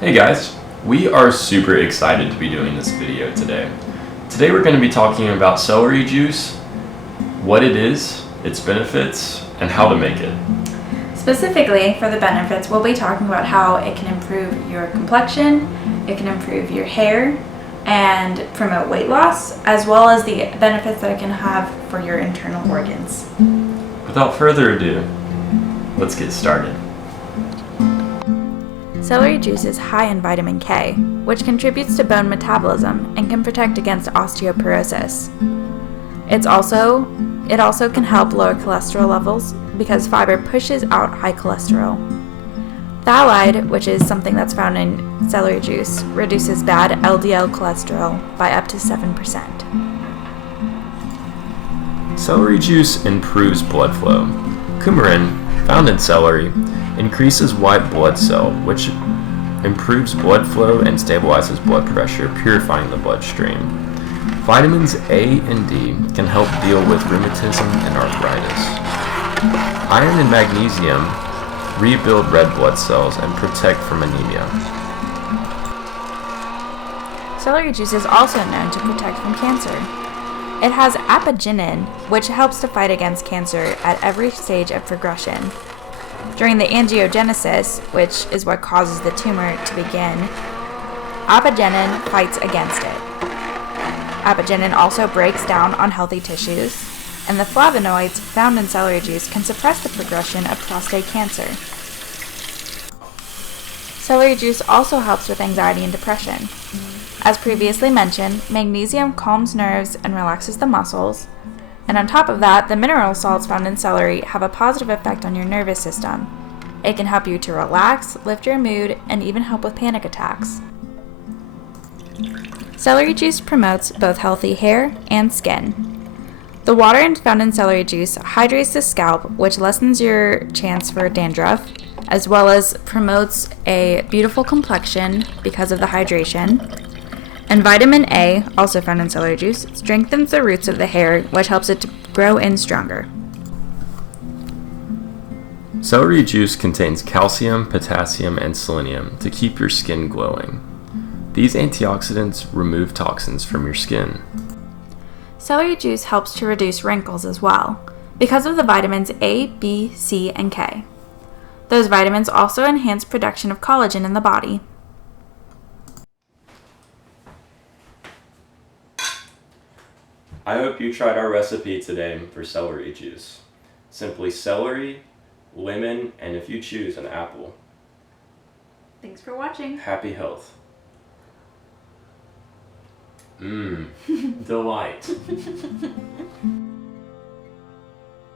Hey guys, we are super excited to be doing this video today. Today we're going to be talking about celery juice, what it is, its benefits, and how to make it. Specifically for the benefits, we'll be talking about how it can improve your complexion, it can improve your hair, and promote weight loss, as well as the benefits that it can have for your internal organs. Without further ado, let's get started. Celery juice is high in vitamin K, which contributes to bone metabolism and can protect against osteoporosis. It also can help lower cholesterol levels because fiber pushes out high cholesterol. Phthalate, which is something that's found in celery juice, reduces bad LDL cholesterol by up to 7%. Celery juice improves blood flow. Coumarin, found in celery, increases white blood cell, which improves blood flow and stabilizes blood pressure, purifying the bloodstream. Vitamins A and D can help deal with rheumatism and arthritis. Iron and magnesium rebuild red blood cells and protect from anemia. Celery juice is also known to protect from cancer. It has apigenin, which helps to fight against cancer at every stage of progression. During the angiogenesis, which is what causes the tumor to begin, apigenin fights against it. Apigenin also breaks down unhealthy tissues, and the flavonoids found in celery juice can suppress the progression of prostate cancer. Celery juice also helps with anxiety and depression. As previously mentioned, magnesium calms nerves and relaxes the muscles, and on top of that, the mineral salts found in celery have a positive effect on your nervous system. It can help you to relax, lift your mood, and even help with panic attacks. Celery juice promotes both healthy hair and skin. The water found in celery juice hydrates the scalp, which lessens your chance for dandruff, as well as promotes a beautiful complexion because of the hydration. And vitamin A, also found in celery juice, strengthens the roots of the hair, which helps it to grow in stronger. Celery juice contains calcium, potassium, and selenium to keep your skin glowing. These antioxidants remove toxins from your skin. Celery juice helps to reduce wrinkles as well, because of the vitamins A, B, C, and K. Those vitamins also enhance production of collagen in the body. I hope you tried our recipe today for celery juice. Simply celery, lemon, and if you choose, an apple. Thanks for watching. Happy health. Delight.